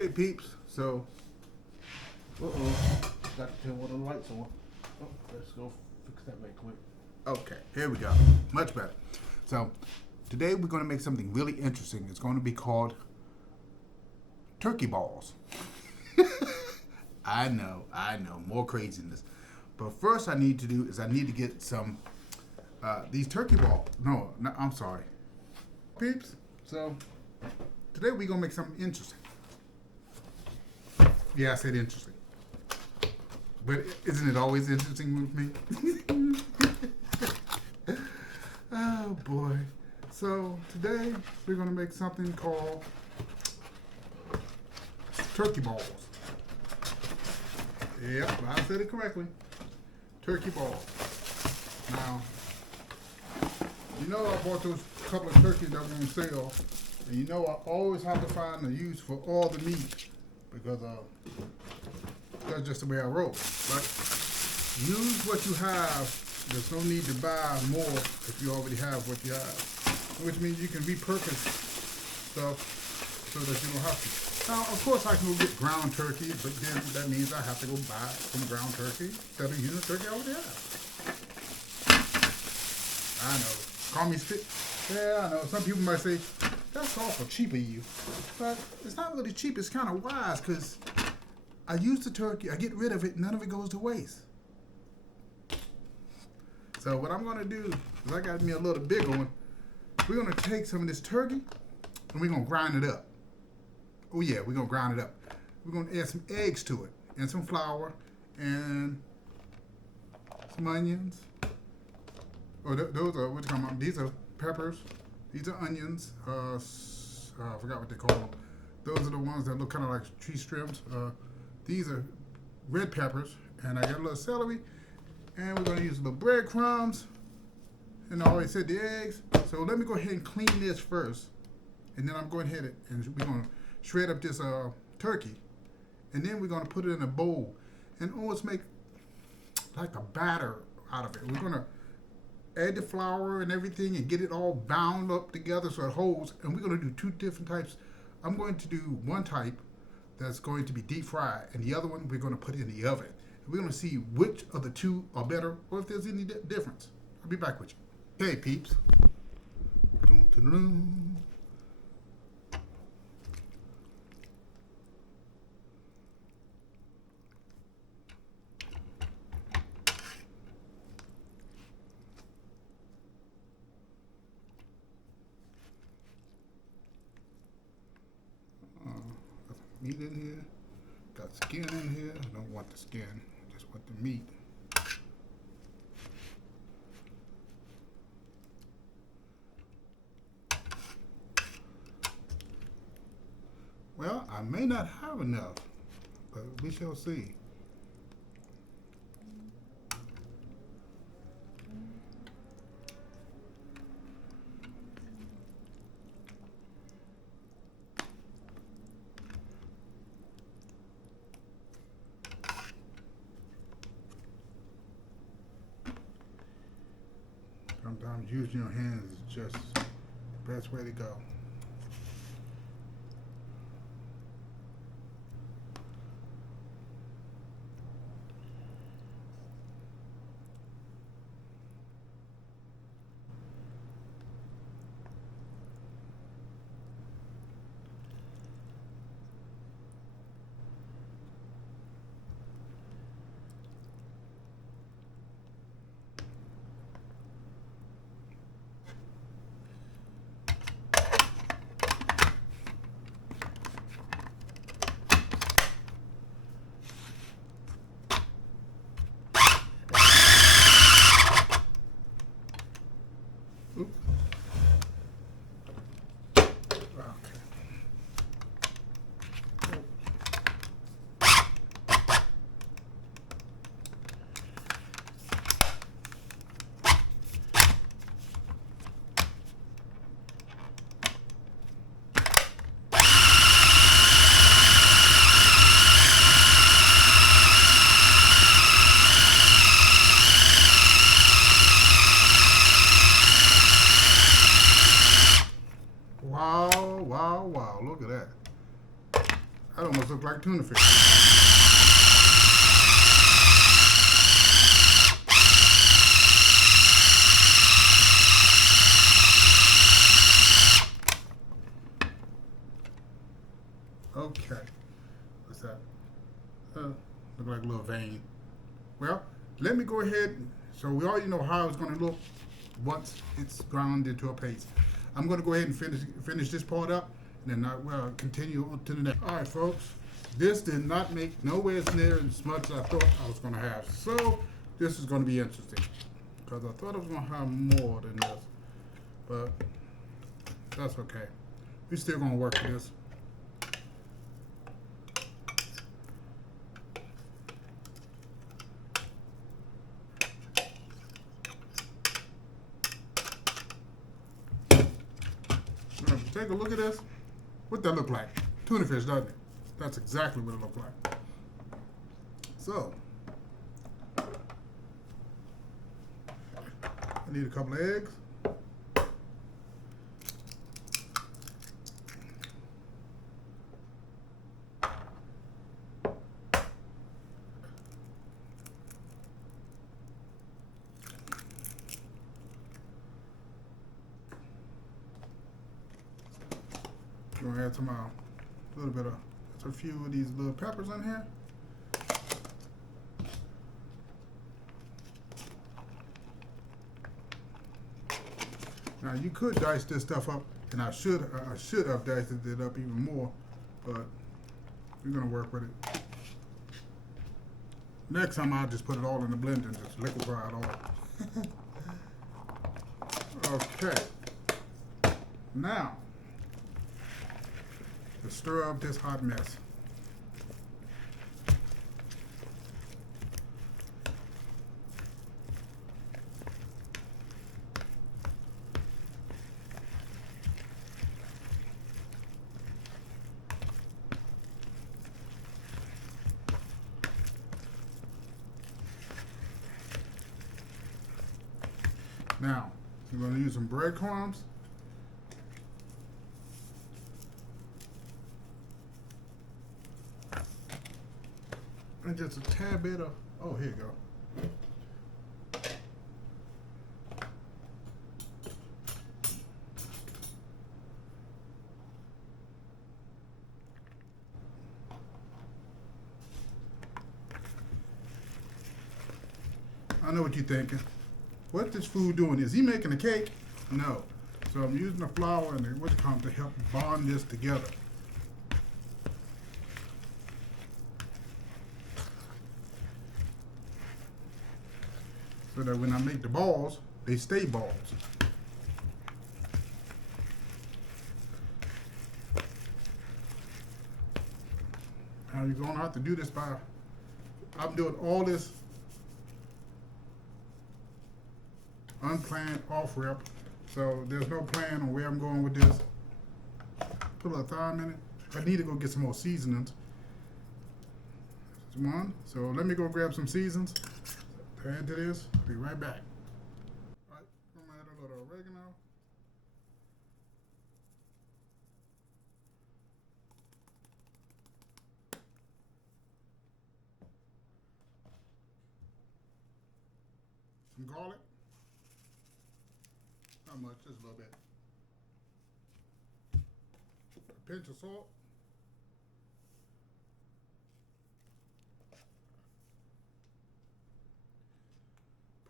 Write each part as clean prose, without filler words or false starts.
Hey peeps, so got to turn one of the lights on. Oh, let's go fix that right quick. Okay, here we go. Much better. So today we're going to make something really interesting. It's going to be called turkey balls. I know, more craziness. But first I need to get some these turkey balls. No, I'm sorry, peeps. So today we're gonna make something interesting. Yeah, I said interesting. But isn't it always interesting with me? Oh boy. So today we're gonna make something called turkey balls. Yep, I said it correctly. Turkey balls. Now, you know I bought those couple of turkeys that were on sale, and you know I always have to find a use for all the meat because that's just the way I roll. But use what you have. There's no need to buy more if you already have what you have, which means you can repurpose stuff so that you don't have to. Now, of course, I can go get ground turkey, but then that means I have to go buy some ground turkey instead of using the turkey I already have. I know. Call me stick. Yeah, I know. Some people might say, that's awful cheap of you. But it's not really cheap. It's kind of wise because I use the turkey, I get rid of it, none of it goes to waste. So what I'm going to do is I got me a little bigger one. We're going to take some of this turkey and we're going to grind it up. Oh yeah, we're going to grind it up. We're going to add some eggs to it and some flour and some onions. Oh, those are, what you call them? These are peppers. These are onions. I forgot what they call them. Those are the ones that look kind of like tree stems. These are red peppers, and I got a little celery, and we're going to use a little breadcrumbs, and I already said the eggs. So let me go ahead and clean this first, and then I'm going ahead and we're going to shred up this turkey, and then we're going to put it in a bowl, and almost make like a batter out of it. We're going to add the flour and everything and get it all bound up together so it holds, and we're going to do two different types. I'm going to do one type that's going to be deep fried, and the other one we're going to put in the oven. And we're going to see which of the two are better, or if there's any difference. I'll be back with you. Hey, peeps. Dun, dun, dun, dun. Meat in here, got skin in here. I don't want the skin, I just want the meat. Well, I may not have enough, but we shall see. Sometimes using your hands is just the best way to go. Wow, look at that. That almost looked like tuna fish. Okay. What's that? Look like a little vein. Well, let me go ahead. So we already know how it's going to look once it's ground into a paste. I'm going to go ahead and finish this part up, and then I'll continue on to the next. All right, folks. This did not make nowhere near as much as I thought I was going to have. So this is going to be interesting because I thought I was going to have more than this, but that's okay. We're still going to work with this. Take a look at this. What that look like? Tuna fish, doesn't it? That's exactly what it looked like. So, I need a couple of eggs. I'm gonna add some little bit of a few of these little peppers in here. Now you could dice this stuff up, and I should have diced it up even more, but we're gonna work with it. Next time I'll just put it all in the blender and just liquefy it all. Okay. Now, to stir up this hot mess. Now, you're going to use some breadcrumbs. And just a tad bit of, oh, here you go. I know what you're thinking. What this food doing? Is he making a cake? No. So I'm using the flour and what's called to help bond this together. So that when I make the balls, they stay balls. Now you're gonna have to do this by, I'm doing all this unplanned off rip, so there's no plan on where I'm going with this. Put a little thyme in it. I need to go get some more seasonings. That's one. So let me go grab some seasons to add to this. I'll be right back. All right, I'm gonna add a little oregano. Some garlic. Not much, just a little bit. A pinch of salt.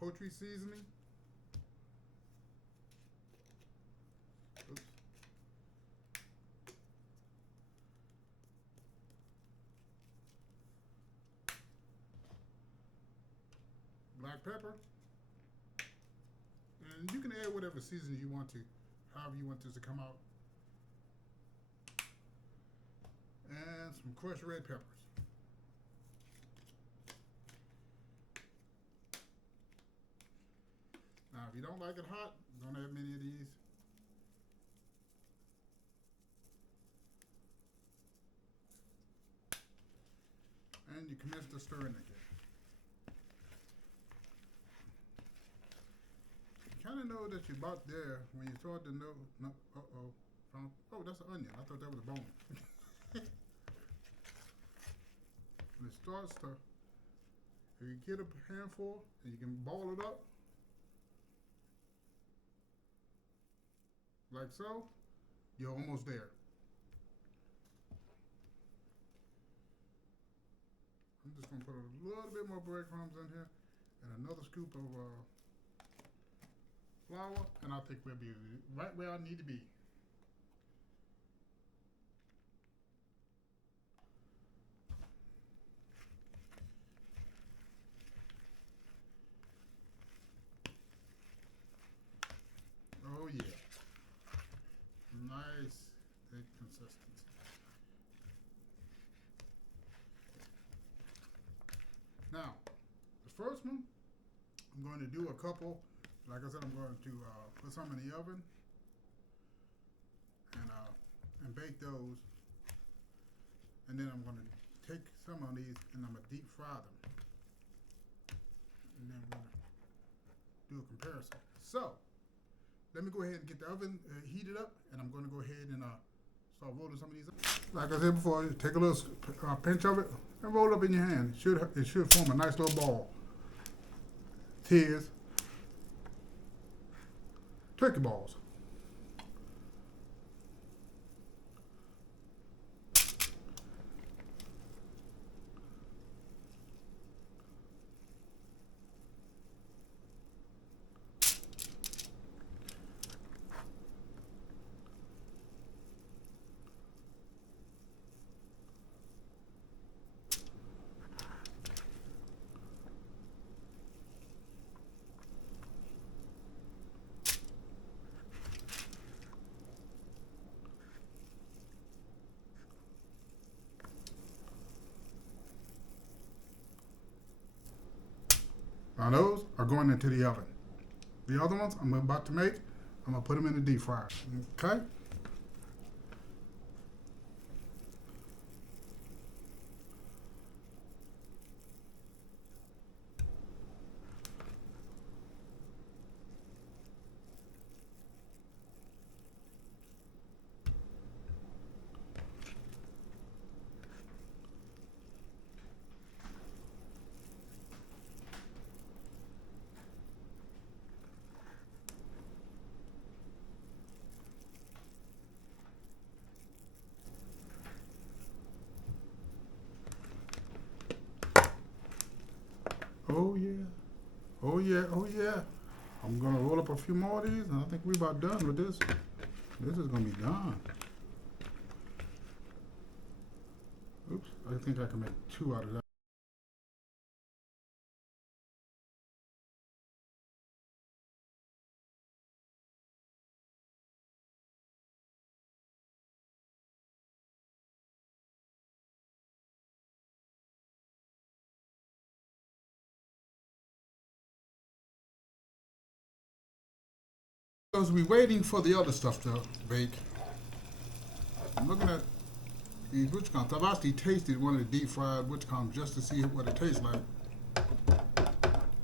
Poultry seasoning. Oops. Black pepper. And you can add whatever seasoning you want to, however you want this to come out. And some crushed red peppers. Now, if you don't like it hot, don't add many of these. And you commence to stir in again. You kind of know that you're about there when you start to know. No, oh, that's an onion. I thought that was a bone. when it starts to, if you get a handful and you can ball it up like so, you're almost there. I'm just gonna put a little bit more breadcrumbs in here and another scoop of flour, and I think we'll be right where I need to be. Oh yeah, nice thick consistency. Now, the first one, I'm going to do a couple. Like I said, I'm going to put some in the oven and bake those. And then I'm going to take some of these and I'm going to deep fry them. And then we're going to do a comparison. So, let me go ahead and get the oven heated up, and I'm going to go ahead and start rolling some of these up. Like I said before, take a little pinch of it and roll it up in your hand. It should form a nice little ball. Here's turkey balls. Now those are going into the oven. The other ones I'm about to make, I'm going to put them in the deep fryer. Okay? Oh yeah. Oh yeah. Oh yeah. I'm going to roll up a few more of these, and I think we're about done with this. This is going to be done. Oops, I think I can make 2 out of that. Because we're waiting for the other stuff to bake, I'm looking at these witchcombs. I've actually tasted one of the deep fried witchcombs just to see what it tastes like.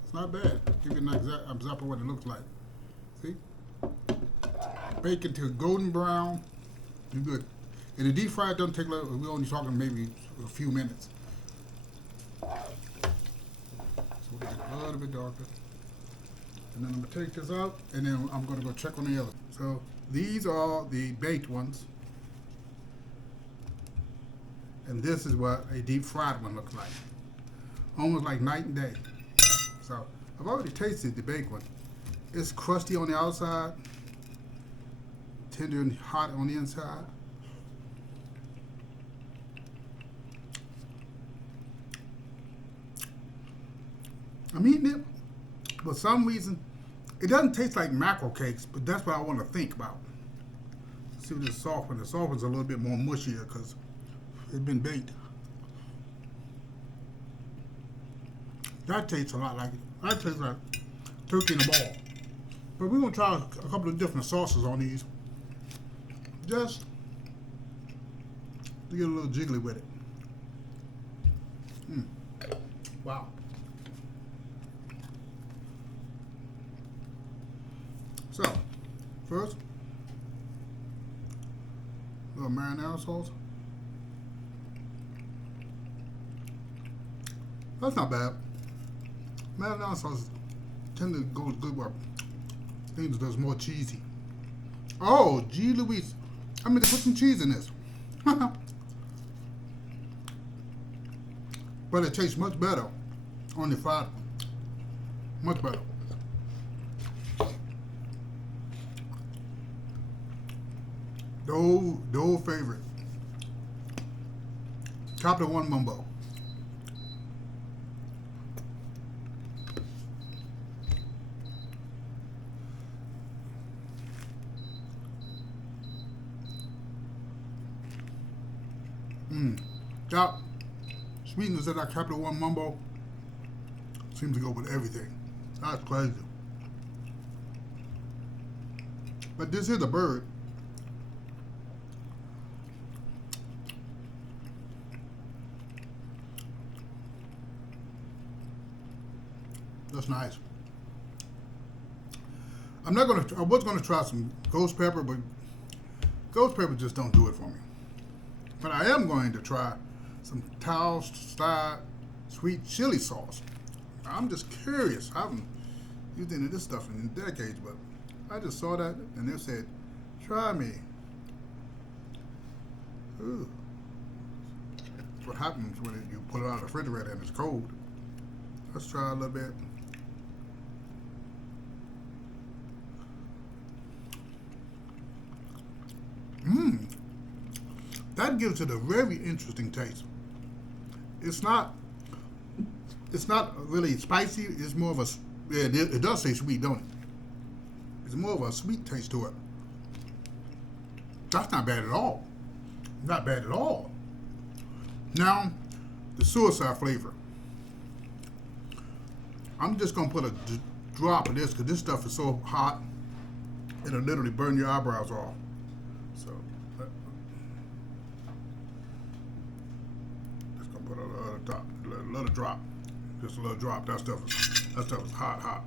It's not bad. Give you an example of what it looks like. See? Bake until golden brown. You're good. And the deep fry doesn't take long. We're only talking maybe a few minutes. So we'll get a little bit darker. And then I'm going to take this out, and then I'm going to go check on the other. So these are the baked ones. And this is what a deep fried one looks like. Almost like night and day. So I've already tasted the baked one. It's crusty on the outside, tender and hot on the inside. I'm eating it. For some reason, it doesn't taste like mackerel cakes, but that's what I want to think about. See what this soft one. The soft one's a little bit more mushier because it's been baked. That tastes a lot like it. That tastes like turkey in a ball. But we're gonna try a couple of different sauces on these, just to get a little jiggly with it. Wow. So, first, a little marinara sauce. That's not bad. Marinara sauce tend to go good with things that's more cheesy. Oh, gee Louise. I mean to put some cheese in this. But it tastes much better on the fried one. Much better. The old favorite. Capital One Mumbo. That sweetness of that Capital One Mumbo seems to go with everything. That's crazy. But this is a bird. That's nice. I was gonna try some ghost pepper, but ghost pepper just don't do it for me. But I am going to try some Tao-style sweet chili sauce. I'm just curious. I haven't used any of this stuff in decades, but I just saw that and they said, try me. Ooh. That's what happens when you pull it out of the refrigerator and it's cold. Let's try a little bit. That gives it a very interesting taste. It's not really spicy. It's more of a, it does say sweet, don't it? It's more of a sweet taste to it. That's not bad at all. Not bad at all. Now, the suicide flavor. I'm just gonna put a drop of this because this stuff is so hot, it'll literally burn your eyebrows off. So, just gonna put a little drop, just a little drop. That stuff is hot, hot.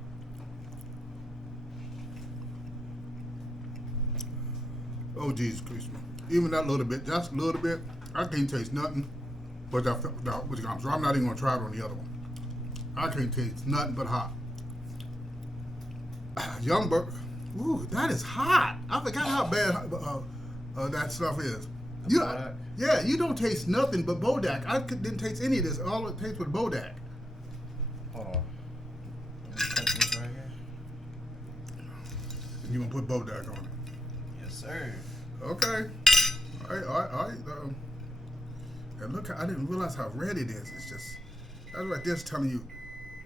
Oh Jesus Christ! Even that little bit, just a little bit, I can't taste nothing. But so I'm not even gonna try it on the other one. I can't taste nothing but hot. Young Burger. Ooh, that is hot. I forgot how bad that stuff is. Yeah, you don't taste nothing but Bodak. I didn't taste any of this. All it tastes was Bodak. Hold on. Let me cut this right here. And you gonna put Bodak on it? Yes, sir. Okay. All right. And look, I didn't realize how red it is. It's just, that's right there telling you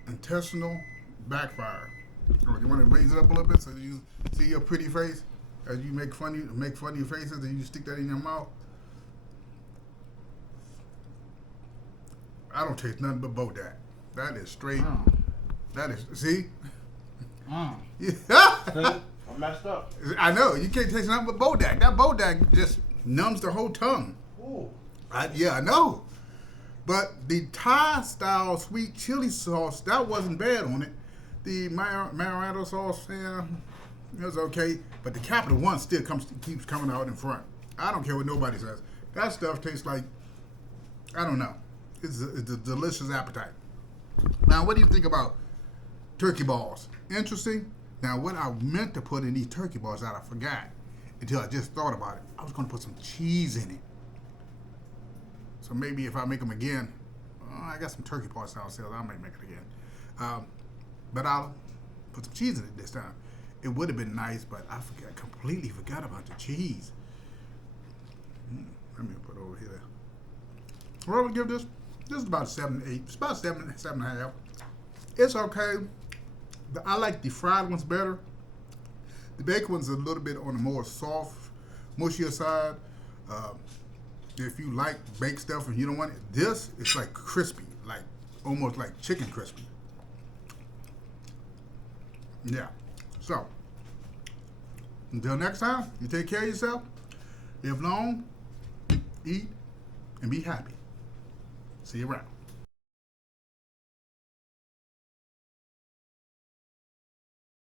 intestinal backfire. You want to raise it up a little bit so you see your pretty face as you make fun of your faces and you stick that in your mouth. I don't taste nothing but Bodak. That is straight. That is, see? Yeah. I messed up. I know, you can't taste nothing but Bodak. That Bodak just numbs the whole tongue. Ooh. I know. But the Thai-style sweet chili sauce, that wasn't bad on it. The marinara sauce, yeah, it was okay. But the Capital One still keeps coming out in front. I don't care what nobody says. That stuff tastes like, I don't know. It's a delicious appetite. Now, what do you think about turkey balls? Interesting. Now, what I meant to put in these turkey balls that I forgot until I just thought about it. I was going to put some cheese in it. So maybe if I make them again, I got some turkey parts downstairs. I might make it again. But I'll put some cheese in it this time. It would have been nice, but I completely forgot about the cheese. Let me put it over here. Well, we'll give this is about 7, 8. It's about 7.5. It's okay. I like the fried ones better. The baked one's a little bit on the more soft, mushier side. If you like baked stuff and you don't want it, this is like crispy, like almost like chicken crispy. Yeah. So, until next time, you take care of yourself, live long, eat, and be happy. See you around.